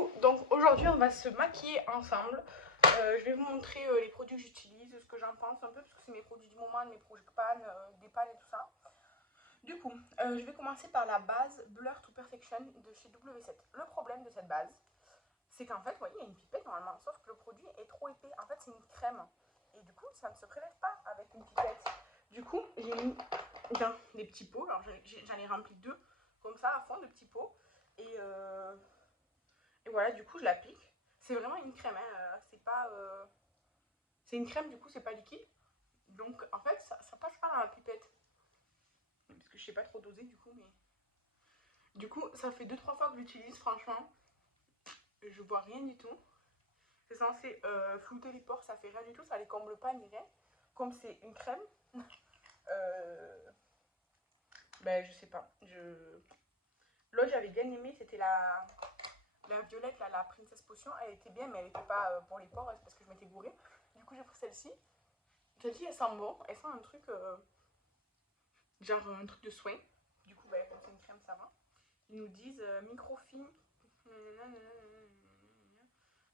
Coucou, donc aujourd'hui on va se maquiller ensemble. Je vais vous montrer les produits que j'utilise, ce que j'en pense un peu, parce que c'est mes produits du moment, mes projets pan, des pans et tout ça. Du coup, je vais commencer par la base Blur to Perfection de chez W7. Le problème de cette base, c'est qu'en fait, vous voyez, il y a une pipette normalement, sauf que le produit est trop épais. En fait, c'est une crème. Et du coup, ça ne se prélève pas avec une pipette. Du coup, j'ai mis dans des petits pots. Alors, j'en ai rempli deux, comme ça, à fond, de petits pots. Et voilà, du coup, je l'applique. C'est vraiment une crème, hein. C'est pas. C'est une crème, du coup, c'est pas liquide. Donc, en fait, ça passe pas dans la pipette. Parce que je sais pas trop doser, du coup, mais. Du coup, ça fait 2-3 fois que je l'utilise, franchement. Je vois rien du tout. C'est censé flouter les pores, ça fait rien du tout, ça les comble pas ni rien. Comme c'est une crème, ben je sais pas. L'autre j'avais bien aimé, c'était la violette, là, la Princess Potion. Elle était bien, mais elle était pas pour les pores, c'est parce que je m'étais bourrée. Du coup j'ai pris celle-ci. Celle-ci elle sent bon, elle sent un truc, genre un truc de soin. Du coup, ben, comme c'est une crème, ça va. Ils nous disent microfine,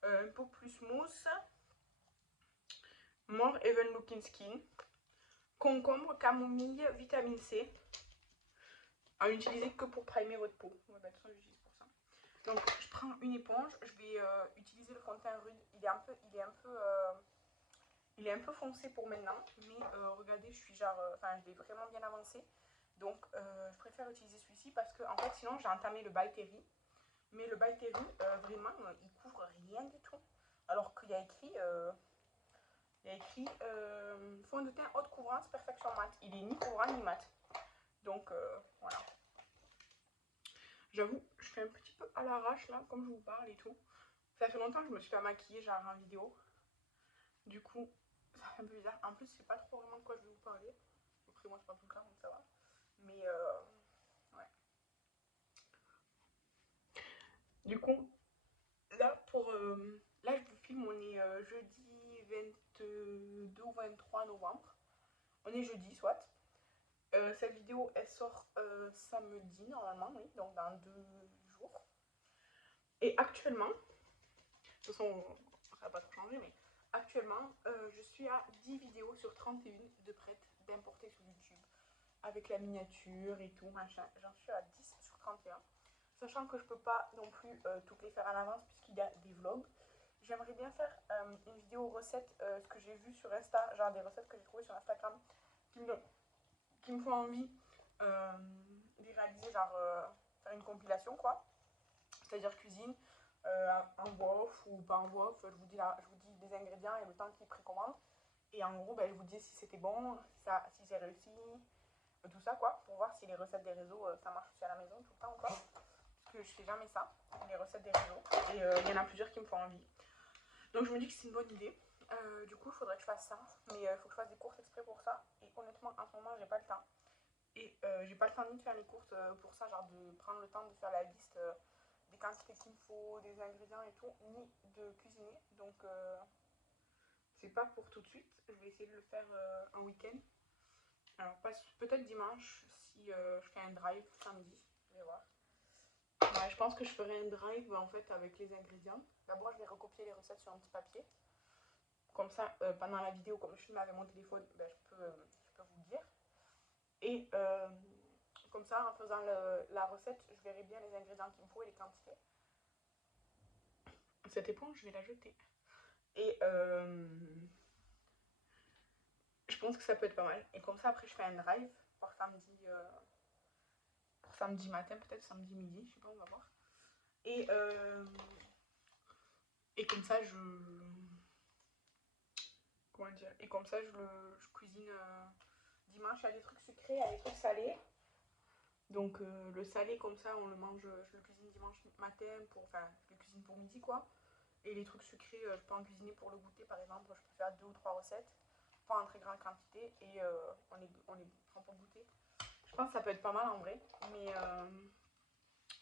un peu plus mousse. More even looking skin. Concombre, camomille, vitamine C. À utiliser que pour primer votre peau. Ouais, bah, de toute façon, j'utilise pour ça. Donc, je prends une éponge. Je vais utiliser le fond de teint rude. Il est un peu foncé pour maintenant. Mais regardez, je suis genre. Enfin, je l'ai vraiment bien avancé. Donc, je préfère utiliser celui-ci parce que, en fait, sinon, j'ai entamé le By Terry. Mais le By Terry, vraiment, il couvre rien du tout. Alors qu'il y a écrit. Fond de teint haute couvrance perfection mat. Il est ni couvrant ni mat. Donc voilà. J'avoue, je fais un petit peu à l'arrache là, comme je vous parle et tout. Ça fait longtemps que je me suis pas maquillée, genre en vidéo. Du coup, ça fait un peu bizarre. En plus, je sais pas trop vraiment de quoi je vais vous parler. Après, moi, c'est pas tout le cas, donc ça va. Mais ouais. Du coup, là, là, je vous filme, on est jeudi 22 ou 23 novembre. On est jeudi, soit. Cette vidéo, elle sort samedi, normalement, oui, donc dans 2 jours. Et actuellement, de toute façon, ça va pas trop changer, mais actuellement, je suis à 10 vidéos sur 31 de prêtes d'importer sur YouTube. Avec la miniature et tout, machin. J'en suis à 10 sur 31. Sachant que je peux pas non plus toutes les faire à l'avance puisqu'il y a des vlogs. J'aimerais bien faire une vidéo recette, ce que j'ai vu sur Insta, genre des recettes que j'ai trouvées sur Instagram qui me font envie de réaliser, genre faire une compilation quoi. C'est-à-dire cuisine en voix off ou pas en voix off. Je vous dis des ingrédients et le temps qu'ils précommandent. Et en gros, ben, je vous dis si c'était bon, si j'ai réussi, tout ça quoi, pour voir si les recettes des réseaux ça marche aussi à la maison tout le temps ou pas. Parce que je fais jamais ça, les recettes des réseaux. Et il y en a plusieurs qui me font envie. Donc je me dis que c'est une bonne idée. Du coup, il faudrait que je fasse ça. Mais il faut que je fasse des courses exprès pour ça. Et honnêtement, en ce moment, j'ai pas le temps. Et j'ai pas le temps ni de faire les courses pour ça, genre de prendre le temps de faire la liste des quantités qu'il me faut, des ingrédients et tout, ni de cuisiner. Donc c'est pas pour tout de suite. Je vais essayer de le faire un week-end. Alors peut-être dimanche si je fais un drive samedi. Je vais voir. Ouais, je pense que je ferai un drive en fait avec les ingrédients. D'abord je vais recopier les recettes sur un petit papier. Comme ça, pendant la vidéo, comme je filme avec mon téléphone, ben, je peux vous le dire. Et comme ça, en faisant la recette, je verrai bien les ingrédients qu'il me faut et les quantités. Cette éponge, je vais la jeter. Et je pense que ça peut être pas mal. Et comme ça, après, je fais un drive pour samedi matin, peut-être samedi midi, je sais pas, on va voir. Et comme ça, comment dire, et comme ça, je cuisine dimanche. Il y a des trucs sucrés, il y a des trucs salés. Donc le salé comme ça on le mange, je le cuisine dimanche matin enfin je le cuisine pour midi quoi. Et les trucs sucrés je peux en cuisiner pour le goûter par exemple, je peux faire 2 ou 3 recettes, pas en très grande quantité et on les prend pour le goûter. Je pense que ça peut être pas mal en vrai, mais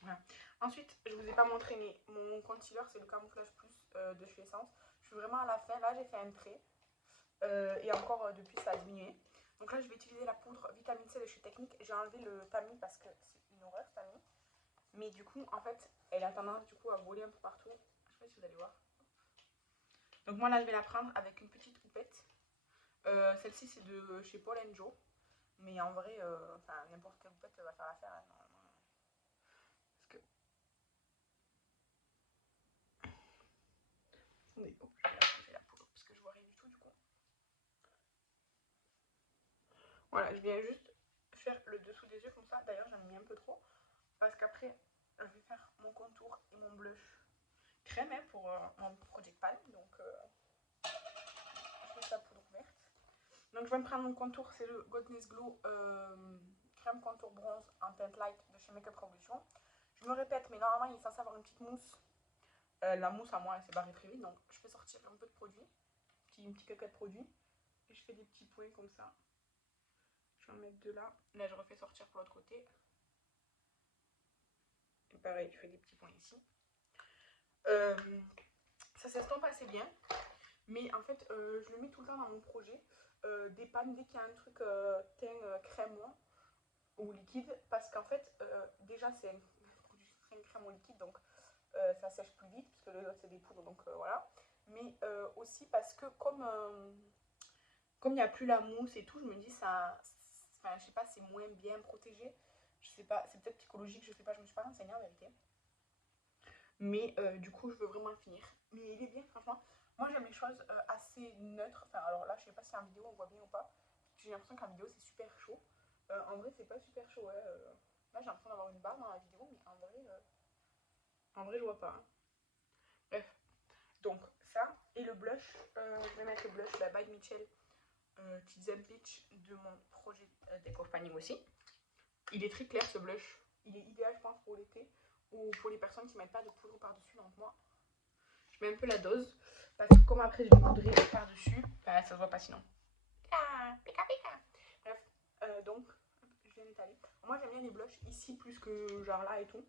voilà. Ensuite je vous ai pas montré mais mon concealer c'est le Camouflage Plus de chez Essence. Je suis vraiment à la fin, là j'ai fait un trait et encore depuis ça a diminué. Donc là, je vais utiliser la poudre vitamine C de chez Technique. J'ai enlevé le tamis parce que c'est une horreur, ce tamis. Mais du coup, en fait, elle a tendance du coup à voler un peu partout. Je sais pas si vous allez voir. Donc moi là je vais la prendre avec une petite houppette. Celle-ci c'est de chez Paul Joe. Mais en vrai, n'importe quelle houppette va faire l'affaire, hein, normalement. Parce que... Attendez, hop, je vais la poser la poudre parce que je vois rien du tout du coup. Voilà, je viens juste faire le dessous des yeux comme ça. D'ailleurs j'en ai mis un peu trop. Parce qu'après, je vais faire mon contour et mon blush crème hein, pour mon Project Pan. Donc je mets la poudre verte. Donc je vais me prendre mon contour, c'est le Goddess Glow crème contour bronze en teinte light de chez Makeup Revolution. Je me répète, mais normalement il est censé avoir une petite mousse. La mousse à moi elle s'est barrée très vite, donc je fais sortir un peu de produit, un petit caca de produit, et je fais des petits points comme ça. Je vais en mettre deux là. Là je refais sortir pour l'autre côté. Et pareil, je fais des petits points ici. Ça s'estompe assez bien, mais en fait je le mets tout le temps dans mon projet. Des pannes dès qu'il y a un truc teint crémeux ou liquide, parce qu'en fait déjà c'est un produit crème ou liquide, donc ça sèche plus vite parce que les autres c'est des poudres, donc voilà. Mais aussi parce que comme il n'y a plus la mousse et tout, je me dis ça, enfin je sais pas, c'est moins bien protégé. Je sais pas, c'est peut-être psychologique, je sais pas, je me suis pas renseignée en vérité. Mais du coup je veux vraiment le finir. Mais il est bien franchement. Moi j'aime les choses assez neutres. Enfin alors là je sais pas si en vidéo on voit bien ou pas. J'ai l'impression qu'en vidéo c'est super chaud. En vrai c'est pas super chaud. Ouais, là j'ai l'impression d'avoir une barre dans la vidéo, mais en vrai je vois pas. Hein. Bref. Donc ça. Et le blush. Je vais mettre le blush by Michel Tizen Peach de mon projet d'accompagnement aussi. Il est très clair ce blush. Il est idéal je pense pour l'été. Ou pour les personnes qui mettent pas de poudre par-dessus. Donc moi je mets un peu la dose. Parce que comme après je vais poudrer par-dessus, bah, ça se voit pas sinon. Pika, pika. Bref, donc je viens d'étaler. Moi j'aime bien les blushs ici plus que genre là et tout.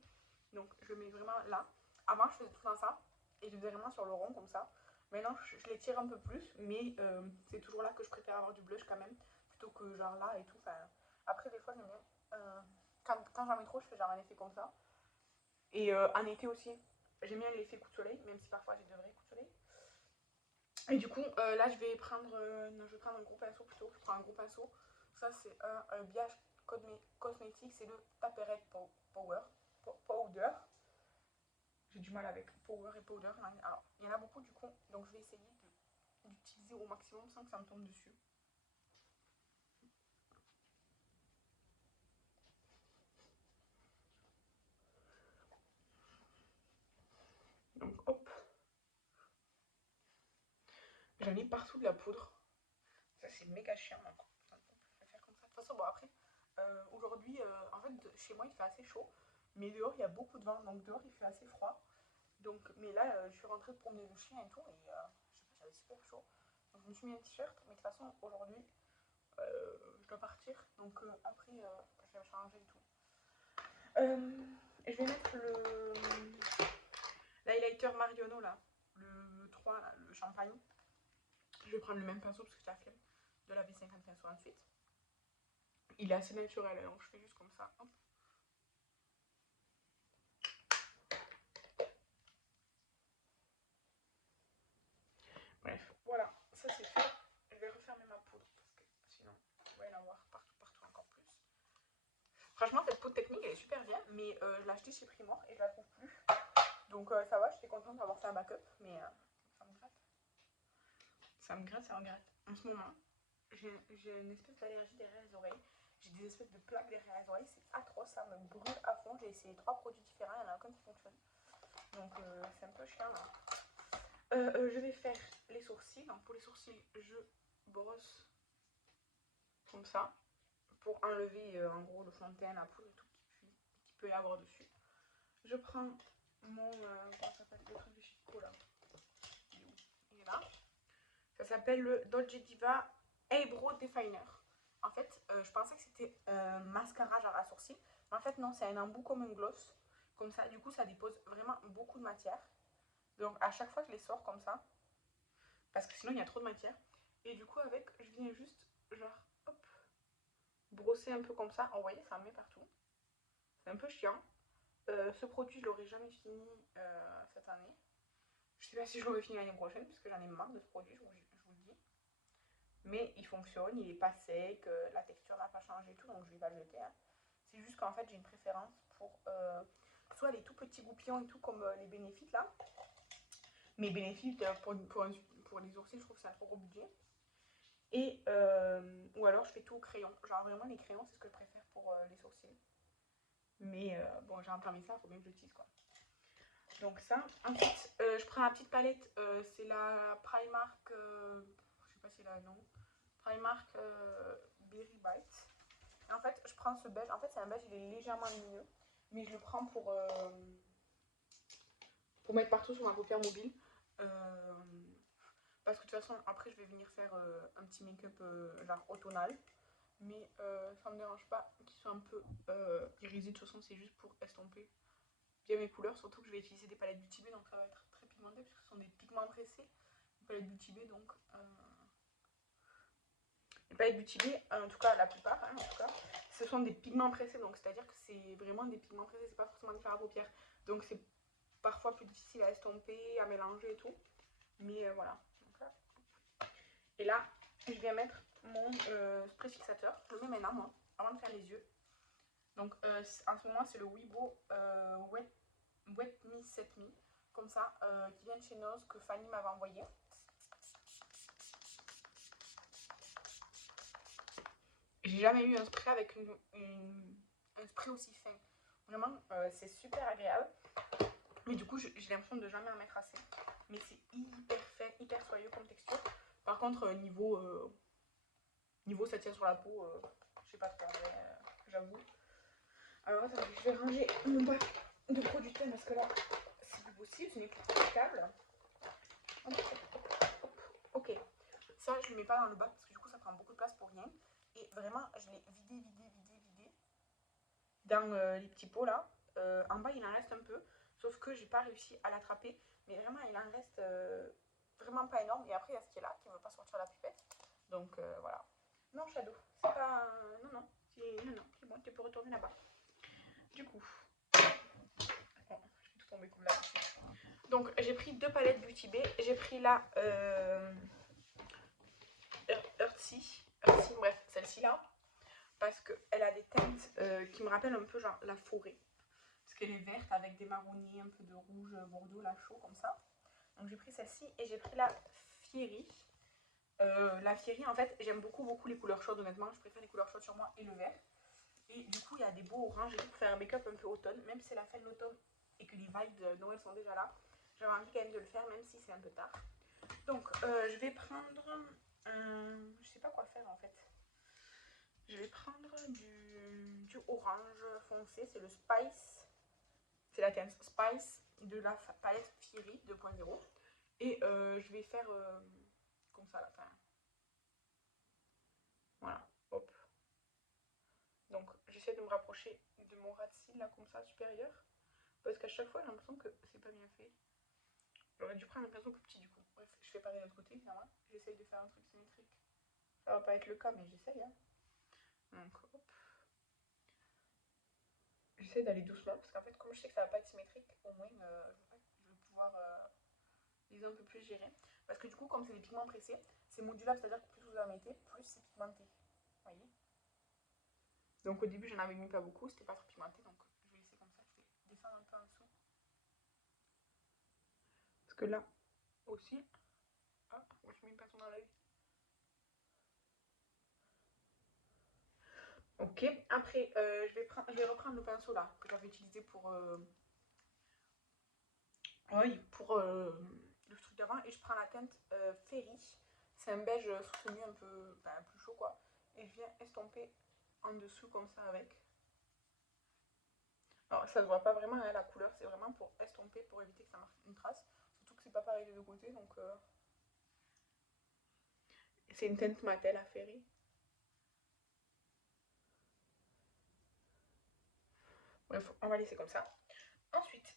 Donc je le mets vraiment là. Avant je faisais tout dans ça. Et je le faisais vraiment sur le rond comme ça. Maintenant je les tire un peu plus. Mais c'est toujours là que je préfère avoir du blush quand même. Plutôt que genre là et tout. Enfin, après des fois j'aime bien. Quand j'en mets trop je fais genre un effet comme ça. Et en été aussi, j'aime bien l'effet coup de soleil, même si parfois j'ai de vrais coups de soleil. Et du coup, là, je vais prendre un gros pinceau plutôt. Je prends un gros pinceau. Ça, c'est un Biage Cosmétique, c'est le Taperet Powder. J'ai du mal avec Power et Powder. Alors, il y en a beaucoup du coup, donc je vais essayer d'utiliser au maximum sans que ça me tombe dessus. Donc, hop. J'en ai partout de la poudre. Ça, c'est méga chiant. Donc, on peut faire comme ça. De toute façon, bon, après, aujourd'hui, en fait, chez moi, il fait assez chaud. Mais dehors, il y a beaucoup de vent. Donc, dehors, il fait assez froid. Donc, mais là, je suis rentrée de promener le chien et tout. Et je sais pas, j'avais super chaud. Donc, je me suis mis un t-shirt. Mais de toute façon, aujourd'hui, je dois partir. Donc, après, je vais changer et tout. Je vais mettre l'highlighter Marionneau, là. Le 3, là, le champagne. Je vais prendre le même pinceau parce que j'ai la flemme de laver 50 pinceaux ensuite. Il est assez naturel, donc je fais juste comme ça. Hop. Bref, voilà, ça c'est fait. Je vais refermer ma poudre parce que sinon, on va y en avoir partout, partout encore plus. Franchement, cette poudre technique, elle est super bien, mais je l'ai achetée chez Primor et je la trouve plus. Donc ça va, j'étais contente d'avoir fait un backup, mais ça me gratte. Ça me gratte, ça me gratte. En ce moment, j'ai une espèce d'allergie derrière les oreilles. J'ai des espèces de plaques derrière les oreilles, c'est atroce, ça me brûle à fond. J'ai essayé 3 produits différents, il n'y en a aucun qui fonctionne. Donc c'est un peu chiant là. Je vais faire les sourcils. Donc pour les sourcils, je brosse comme ça pour enlever en gros le fond de teint, la poudre et tout qui peut y avoir dessus. Je prends mon comment ça s'appelle, le truc de Chico là. Il est là. Ça s'appelle le Dolce Diva Eyebrow Definer. En fait, je pensais que c'était un mascara genre à sourcils. Mais en fait, non, c'est un embout comme un gloss. Comme ça, du coup, ça dépose vraiment beaucoup de matière. Donc, à chaque fois, je les sors comme ça. Parce que sinon, il y a trop de matière. Et du coup, avec, je viens juste, genre, hop, brosser un peu comme ça. Vous voyez, ça me met partout. C'est un peu chiant. Ce produit, je l'aurai jamais fini cette année. Je sais pas si je l'aurai fini l'année prochaine, parce que j'en ai marre de ce produit, je vous le dis. Mais il fonctionne, il est pas sec, la texture n'a pas changé et tout, donc je vais pas le jeter. Hein. C'est juste qu'en fait, j'ai une préférence pour soit les tout petits goupillons et tout, comme les bénéfices là. Mais bénéfices, pour les sourcils, je trouve que c'est un trop gros budget. Et, ou alors, je fais tout au crayon. Genre, vraiment, les crayons, c'est ce que je préfère pour les sourcils. Mais bon, j'ai entamé ça, il faut bien que je l'utilise quoi. Donc ça. Ensuite, je prends la petite palette, c'est la Primark, je sais pas si c'est la nom, Primark Berry Bites. Et en fait, je prends ce beige, en fait c'est un beige, il est légèrement lumineux, mais je le prends pour mettre partout sur ma paupière mobile. Parce que de toute façon, après je vais venir faire un petit make-up genre automnal. Mais ça me dérange pas qu'il soit un peu irisé, de toute façon c'est juste pour estomper bien mes couleurs, surtout que je vais utiliser des palettes Beauty Bay, donc ça va être très pigmenté puisque ce sont des pigments pressés. Les palettes Beauty Bay, donc les palettes Beauty Bay, en tout cas la plupart, hein, en tout cas, ce sont des pigments pressés, donc c'est-à-dire que c'est vraiment des pigments pressés, c'est pas forcément des fards à paupières, donc c'est parfois plus difficile à estomper, à mélanger et tout, mais voilà. Donc, là. Et là, je viens mettre mon spray fixateur, je le mets maintenant moi, avant de faire les yeux. Donc en ce moment c'est le Weibo Wet Me Set Me, comme ça, qui vient de chez Nose, que Fanny m'avait envoyé. J'ai jamais eu un spray avec un spray aussi fin. Vraiment, c'est super agréable. Mais du coup, j'ai l'impression de jamais en mettre assez. Mais c'est hyper fin, hyper soyeux comme texture. Par contre, niveau ça tient sur la peau, je sais pas trop, j'avoue. Alors attendez, je vais ranger mon bac de produits de teint parce que là, c'est plus possible, ce n'est plus pratiquable. Ok, ça je le mets pas dans le bac parce que du coup ça prend beaucoup de place pour rien. Et vraiment, je l'ai vidé dans les petits pots là. En bas, il en reste un peu, sauf que j'ai pas réussi à l'attraper. Mais vraiment, il en reste vraiment pas énorme. Et après, il y a ce qui est là, qui ne veut pas sortir la pipette. Donc voilà. Non, Shadow, c'est pas. Non, c'est bon, tu peux retourner là-bas. Du coup, oh, je vais tout tomber comme là. Donc j'ai pris deux palettes Beauty Bay. J'ai pris la Earthy, bref, celle-ci là. Parce qu'elle a des teintes qui me rappellent un peu genre la forêt. Parce qu'elle est verte avec des marronniers, un peu de rouge bordeaux, là chaud comme ça. Donc j'ai pris celle-ci et j'ai pris la Fiery. La Fiery, en fait, j'aime beaucoup les couleurs chaudes, honnêtement. Je préfère les couleurs chaudes sur moi et le vert. Et du coup, il y a des beaux oranges et tout pour faire un make-up un peu automne. Même si c'est la fin de l'automne et que les vibes de Noël sont déjà là, j'avais envie quand même de le faire, même si c'est un peu tard. Donc, je vais prendre je sais pas quoi faire en fait. Je vais prendre du orange foncé, c'est le Spice. C'est la teinte Spice de la palette Fiery 2.0. Et je vais faire comme ça là. Enfin, voilà, hop. Donc j'essaie de me rapprocher de mon ras de cils là comme ça, supérieur. Parce qu'à chaque fois j'ai l'impression que c'est pas bien fait. J'aurais dû prendre un pinceau plus petit du coup. Bref, je fais pareil de l'autre côté, évidemment. J'essaye de faire un truc symétrique. Ça va pas être le cas, mais j'essaye. Hein. Donc hop. J'essaie d'aller doucement parce qu'en fait, comme je sais que ça va pas être symétrique, au moins je vais pouvoir les un peu plus gérer. Parce que du coup, comme c'est des pigments pressés, c'est modulable, c'est-à-dire que plus vous en mettez, plus c'est pigmenté. Vous voyez. Donc au début, j'en avais mis pas beaucoup, c'était pas trop pigmenté, donc je vais laisser comme ça. Je vais descendre un peu en dessous. Parce que là aussi. Ah, moi je mets une pinceau dans l'œil. Ok, après je vais reprendre le pinceau là que j'avais utilisé pour le truc d'avant et je prends la teinte Fairy. C'est un beige soutenu un peu plus chaud quoi. Et je viens estomper en dessous comme ça avec. Alors ça se voit pas vraiment hein, la couleur, c'est vraiment pour estomper pour éviter que ça marque une trace. Surtout que c'est pas pareil des deux côtés donc c'est une teinte matée la Fairy. Bref, on va laisser comme ça. Ensuite,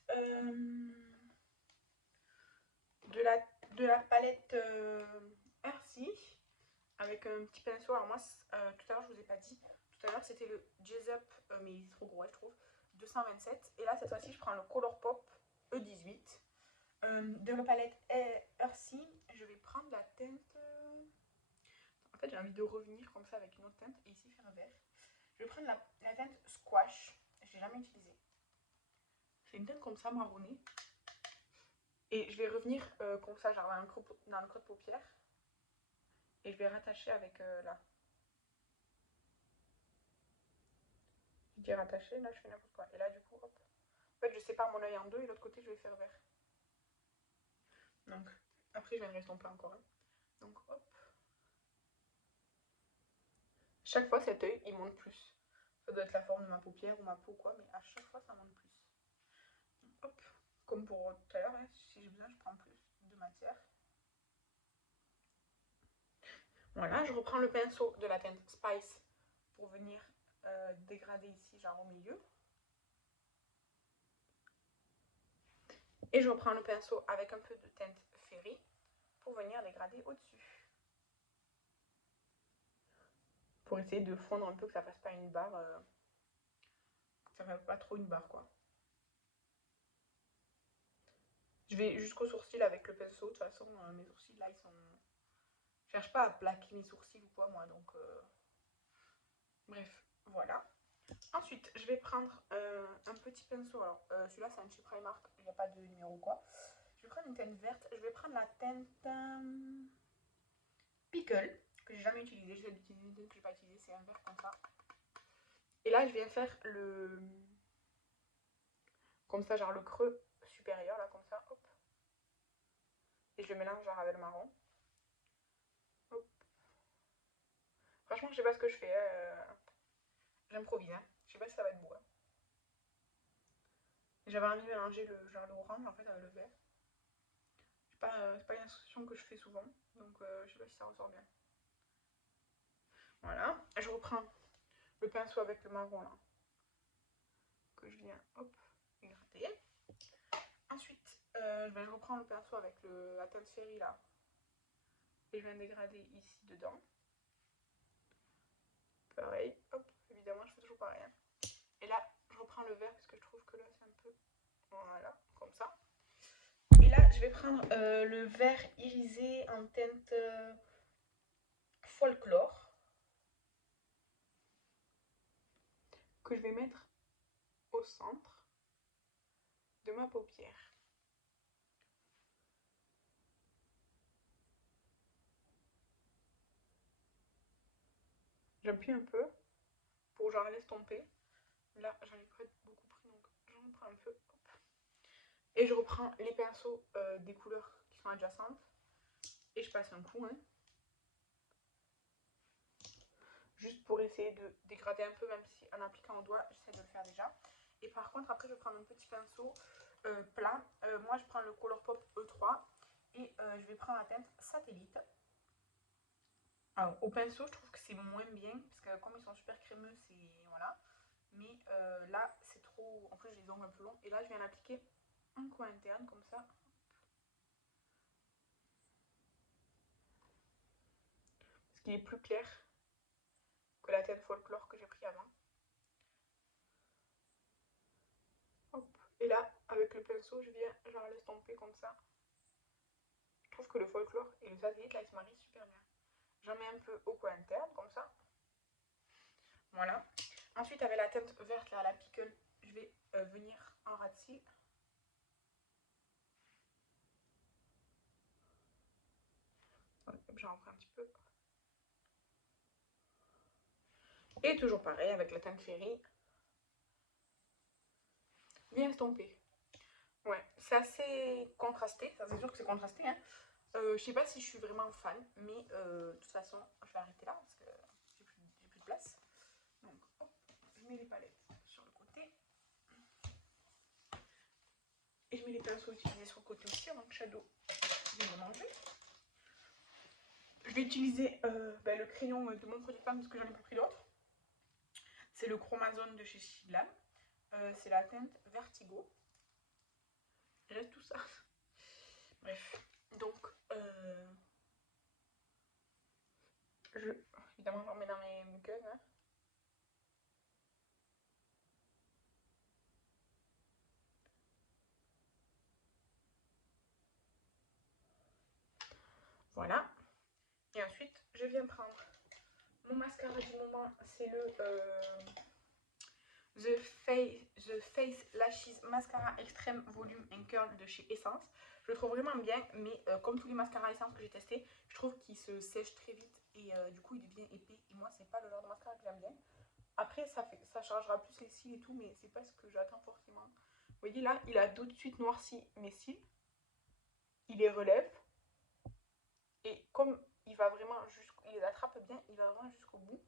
de la palette Earthy avec un petit pinceau. Alors moi, tout à l'heure, je vous ai pas dit. Tout à l'heure, c'était le Jazz Up, mais il est trop gros, je trouve. 227. Et là, cette fois-ci, je prends le Colourpop E18. De la palette Earthy, je vais prendre la teinte... En fait, j'ai envie de revenir comme ça avec une autre teinte et ici faire vert. Je vais prendre la teinte Squash. Je l'ai jamais utilisée. C'est une teinte comme ça, marronnée. Et je vais revenir comme ça, genre dans le creux de paupière. Et je vais rattacher avec là. Je dis rattacher, là je fais n'importe quoi. Et là du coup, hop. En fait, je sépare mon œil en deux et l'autre côté, je vais faire vert. Donc, après, je viendrai estomper encore. Hein. Donc, hop. Chaque fois, cet œil, il monte plus. Ça doit être la forme de ma paupière ou ma peau, quoi, mais à chaque fois, ça monte plus. Donc, hop. Comme pour tout à l'heure, hein, si j'ai besoin, je prends plus de matière. Voilà, je reprends le pinceau de la teinte Spice pour venir dégrader ici, genre au milieu. Et je reprends le pinceau avec un peu de teinte Fairy pour venir dégrader au-dessus. Pour essayer de fondre un peu, que ça fasse pas une barre. Que ça fasse pas trop une barre, quoi. Je vais jusqu'au sourcil avec le pinceau. De toute façon, mes sourcils là, ils sont... Je cherche pas à plaquer mes sourcils ou quoi, moi, donc... Bref, voilà. Ensuite, je vais prendre un petit pinceau. Alors, celui-là, c'est un chez Primark. Il n'y a pas de numéro quoi. Je vais prendre une teinte verte. Je vais prendre la teinte Pickle, que j'ai jamais utilisée. Je vais utiliser une teinte que je n'ai pas utilisée. C'est un vert comme ça. Et là, je viens faire le... Comme ça, genre le creux supérieur, là, comme ça. Hop. Et je le mélange genre avec le marron. Hop. Franchement, je sais pas ce que je fais. J'improvise. Hein. Je sais pas si ça va être beau. Hein. J'avais envie de mélanger le genre l'orange en fait avec le vert. C'est pas une instruction que je fais souvent, donc je sais pas si ça ressort bien. Voilà, je reprends le pinceau avec le marron là, que je viens hop, gratter. Ensuite, je reprends le pinceau avec la teinte Fairy là, et je viens dégrader ici dedans. Pareil, hop, évidemment je fais toujours pareil. Hein. Et là, je reprends le vert parce que je trouve que là c'est un peu, voilà, comme ça. Et là, je vais prendre le vert irisé en teinte Folklore, que je vais mettre au centre de ma paupière. J'appuie un peu pour genre l'estomper. Là, j'en ai pas beaucoup pris, donc j'en prends un peu. Hop. Et je reprends les pinceaux des couleurs qui sont adjacentes. Et je passe un coup, hein. Juste pour essayer de dégrader un peu, même si en appliquant au doigt, j'essaie de le faire déjà. Et par contre, après, je vais prendre un petit pinceau plat. Moi, je prends le Colourpop E3 et je vais prendre la teinte Satellite. Alors, au pinceau, je trouve que c'est moins bien, parce que comme ils sont super crémeux, c'est... Voilà. Mais là, c'est trop... En fait, j'ai les ongles un peu longs. Et là, je viens l'appliquer un coin interne, comme ça. Parce qu'il est plus clair que la teinte Folklore que j'ai pris avant. Hop. Et là, avec le pinceau, je viens genre l'estomper comme ça. Je trouve que le Folklore et le Satellite, là, ils se marient super bien. J'en mets un peu au coin interne, comme ça. Voilà. Ensuite, avec la teinte verte, là, la Pickle, je vais venir en ras de cils. J'en reprends un petit peu. Et toujours pareil, avec la teinte Fairy. Bien estompé. Ouais, c'est assez contrasté, ça c'est sûr que c'est contrasté. Hein. Je sais pas si je suis vraiment fan, mais de toute façon, je vais arrêter là parce que j'ai plus de place. Donc, hop, je mets les palettes sur le côté. Et je mets les pinceaux utilisés sur le côté aussi avant que Shadow vienne le manger. Je vais utiliser le crayon de mon produit de femme parce que j'en ai pas pris d'autres. C'est le Chromazone de chez Shiblan. C'est la teinte Vertigo. Il reste tout ça. Bref, donc évidemment j'en mets dans mes muqueuses. Hein. Voilà. Et ensuite, je viens prendre mon mascara du moment, c'est le The Face Lashes Mascara Extreme Volume and Curl de chez Essence. Je le trouve vraiment bien, mais comme tous les mascaras Essence que j'ai testés, je trouve qu'il se sèche très vite et du coup il devient épais. Et moi, c'est pas le genre de mascara que j'aime bien. Après, ça chargera plus les cils et tout, mais c'est pas ce que j'attends forcément. Vous voyez là, il a tout de suite noirci mes cils. Il les relève. Et comme il va vraiment il les attrape bien, il va vraiment jusqu'au bout.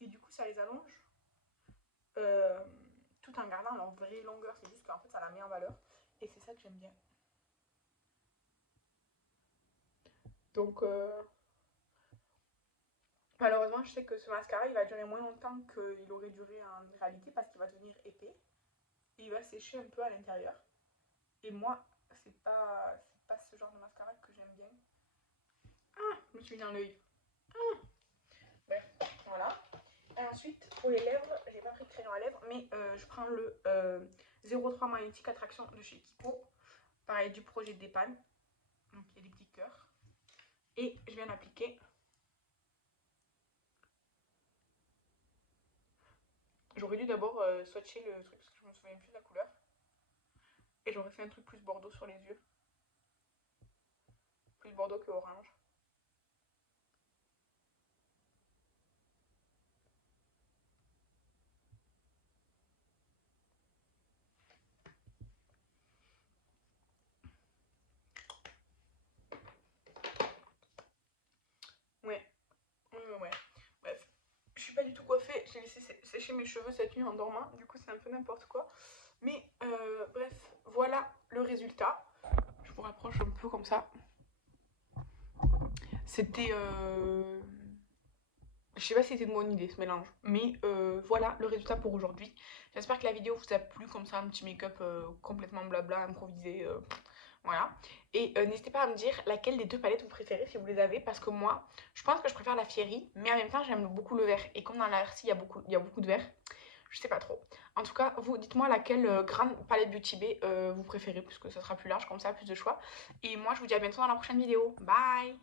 Et du coup, ça les allonge euh, tout en gardant leur vraie longueur. C'est juste qu'en fait, ça la met en valeur. Et c'est ça que j'aime bien. Donc, malheureusement, je sais que ce mascara, il va durer moins longtemps qu'il aurait duré en réalité parce qu'il va devenir épais. Et il va sécher un peu à l'intérieur. Et moi, c'est pas ce genre de mascara que j'aime bien. Ah, je me suis mis dans l'œil. Ah. Bref, voilà. Et ensuite, pour les lèvres, j'ai pas pris de crayon à lèvres, mais je prends le 03 Magnetic Attraction de chez Kiko. Pareil, du projet d'Epan. Donc, il y a des petits cœurs. Et je viens l'appliquer. J'aurais dû d'abord swatcher le truc parce que je me souviens plus de la couleur. Et j'aurais fait un truc plus bordeaux sur les yeux. Plus bordeaux que orange. Ouais. Ouais. Bref. Je suis pas du tout coiffée. J'ai laissé sécher mes cheveux cette nuit en dormant. Du coup, c'est un peu n'importe quoi. Mais bref, voilà le résultat. Je vous rapproche un peu comme ça. C'était... Je sais pas si c'était une bonne idée ce mélange. Mais voilà le résultat pour aujourd'hui. J'espère que la vidéo vous a plu. Comme ça, un petit make-up complètement blabla, improvisé. Voilà. Et n'hésitez pas à me dire laquelle des deux palettes vous préférez si vous les avez. Parce que moi, je pense que je préfère la Fiery. Mais en même temps, j'aime beaucoup le vert. Et comme dans la RC, il y a beaucoup de vert. Je sais pas trop. En tout cas, vous dites-moi laquelle grande palette Beauty Bay vous préférez. Puisque ça sera plus large comme ça, plus de choix. Et moi, je vous dis à bientôt dans la prochaine vidéo. Bye!